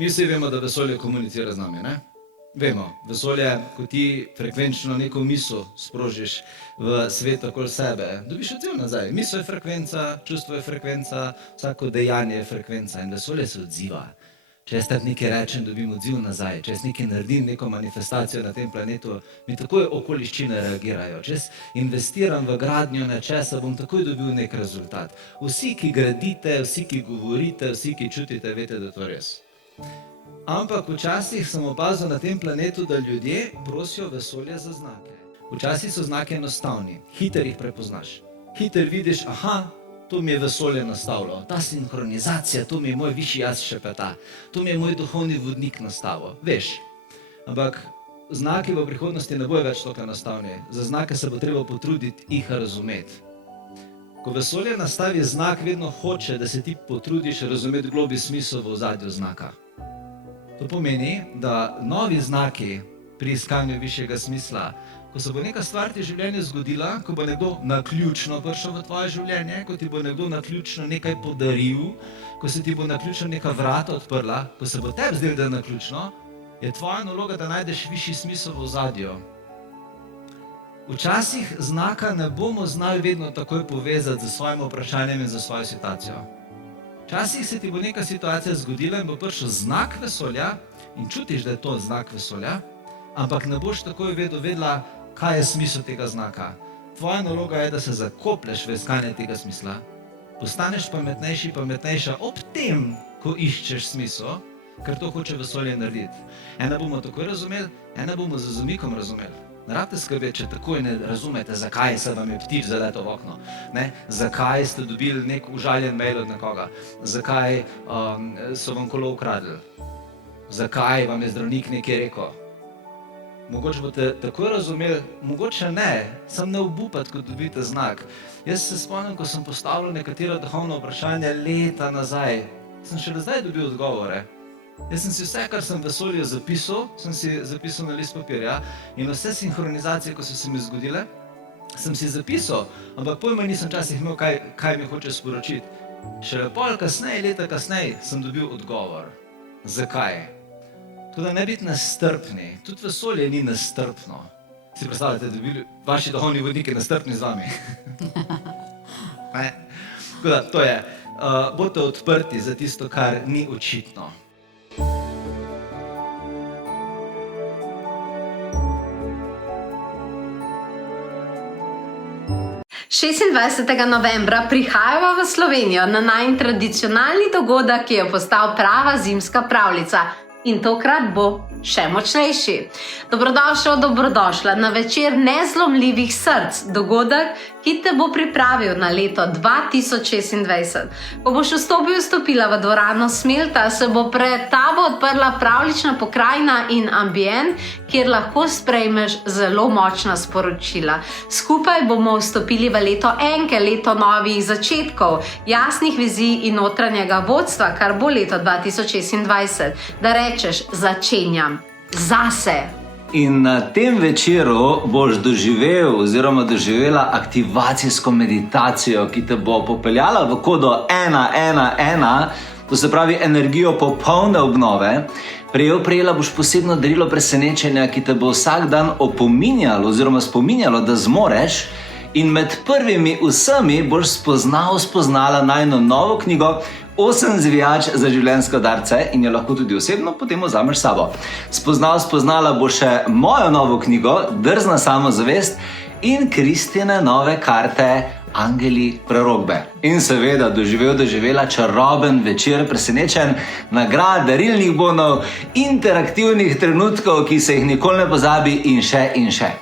Mi vsi vemo, da vesolje komunicira z nami, ne? Vemo, vesolje, ko ti frekvenčno neko misel sprožiš v svet okoli sebe, dobiš odziv nazaj. Misel je frekvenca, čustvo je frekvenca, vsako dejanje je frekvenca in vesolje se odziva. Če jaz tako nekaj rečem, dobim odziv nazaj. Če jaz nekaj naredim, neko manifestacijo na tem planetu, mi takoj okoliščine reagirajo. Če jaz investiram v gradnjo nečesa, bom takoj dobil nek rezultat. Vsi, ki gradite, vsi, ki govorite, vsi, ki čutite, veste, da je to res. Ampak včasih sem opazil na tem planetu, da ljudje prosijo vesolje za znake. Včasih so znaki enostavni, hiter jih prepoznaš. Hiter vidiš, aha, to mi je vesolje nastavilo, ta sinhronizacija, to mi je moj višji jaz šepeta, to mi je moj duhovni vodnik nastavil, veš. Ampak znaki v prihodnosti ne bojo več tako enostavni, za znake se bo treba potruditi jih razumeti. Ko vesolje nastavi znak, vedno hoče, da se ti potrudiš razumeti globlji smisel v ozadju znaka. To pomeni, da novi znaki pri iskanju višjega smisla, ko se bo neka stvar ti v življenju zgodila, ko bo nekdo naključno prišel v tvoje življenje, ko ti bo nekdo naključno nekaj podaril, ko se ti bo naključno neka vrata odprla, ko se bo tebi zdelo, da je naključno, je tvoja naloga, da najdeš višji smisel v ozadju. Včasih znaka ne bomo znali vedno takoj povezati z svojim vprašanjem in z svojo situacijo. Včasih se ti bo neka situacija zgodila in bo prišel znak vesolja in čutiš, da je to znak vesolja, ampak ne boš takoj vedela, kaj je smisel tega znaka. Tvoja naloga je, da se zakoplješ v iskanje tega smisla, postaneš pametnejši, pametnejša ob tem, ko iščeš smisel, ker to hoče vesolje narediti. Ena bomo takoj razumeli, ena bomo z zamikom razumeli. Ne rabite skrbeti, če takoj ne razumete, zakaj se vam je ptič zaletel v okno, ne? Zakaj ste dobili nek užaljen mail od nekoga, zakaj so vam kolo ukradli, zakaj vam je zdravnik nekaj rekel. Mogoče boste takoj razumeli, mogoče ne, samo ne obupati, ko dobite znak. Jaz se spomnim, ko sem postavljal nekatera duhovna vprašanja leta nazaj, sem šele zdaj dobil odgovore. Jaz sem si vse, kar sem v vesolju zapisal, sem si zapisal na list papirja in vse sinhronizacije, ko so se mi zgodile, sem si zapisal, ampak pojma nisem včasih imel, kaj mi hoče sporočiti. Šele pol kasneje, leta kasneje, sem dobil odgovor. Zakaj? Tako da ne biti nestrpni, tudi vesolje ni nestrpno. Si predstavljate, da bi bili vaši duhovni vodniki nestrpni z vami? Ne? Tako da, to je, bodite odprti za tisto, kar ni očitno. 26. novembra prihajamo v Slovenijo na najin tradicionalni dogodek, ki je postal prava zimska pravljica. In tokrat bo še močnejši. Dobrodošla na večer nezlomljivih src, dogodek, ki te bo pripravil na leto 2026. Ko boš vstopila v dvorano Smelta, se bo pred tabo odprla pravljična pokrajina in ambient, kjer lahko sprejmeš zelo močna sporočila. Skupaj bomo vstopili v leto enke, leto novih začetkov, jasnih vizij in notranjega vodstva, kar bo leto 2026. Da rečeš, začenjam zase. In na tem večeru boš doživel oziroma doživela aktivacijsko meditacijo, ki te bo popeljala v kodo 111, to se pravi energijo popolne obnove. Prejela boš posebno darilo presenečenja, ki te bo vsak dan opominjalo oziroma spominjalo, da zmoreš, in med prvimi vsemi boš spoznala najino novo knjigo 8 zvijač za življenjske udarce in jo lahko tudi osebno potem vzameš s sabo. Spoznala bo še mojo novo knjigo Drzna samozavest in Kristine nove karte Angeli prerokbe. In seveda doživela čaroben večer presenečenj, nagrad, darilnih bonov, interaktivnih trenutkov, ki se jih nikoli ne pozabi in še in še.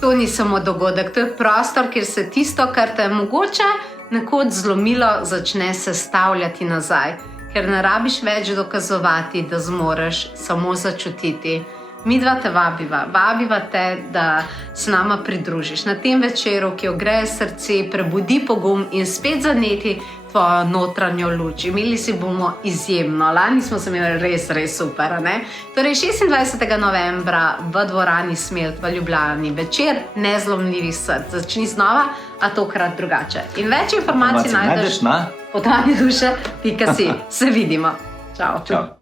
To ni samo dogodek, to je prostor, kjer se tisto, kar te mogoče nekoč zlomilo, začne sestavljati nazaj, ker ne rabiš več dokazovati, da zmoreš, samo začutiti. Midva te vabiva te, da se nama pridružiš na tem večeru, ki ogreje srce, prebudi pogum in spet zaneti tvojo notranjo luč. Imeli si bomo izjemno, lani smo se imeli res super, ne? Torej 26. novembra v dvorani Smelt v Ljubljani, večer nezlomljivih src. Začni znova, a tokrat drugače. In več informacij najdeš na podvanjeduše.si. Se vidimo. Čau.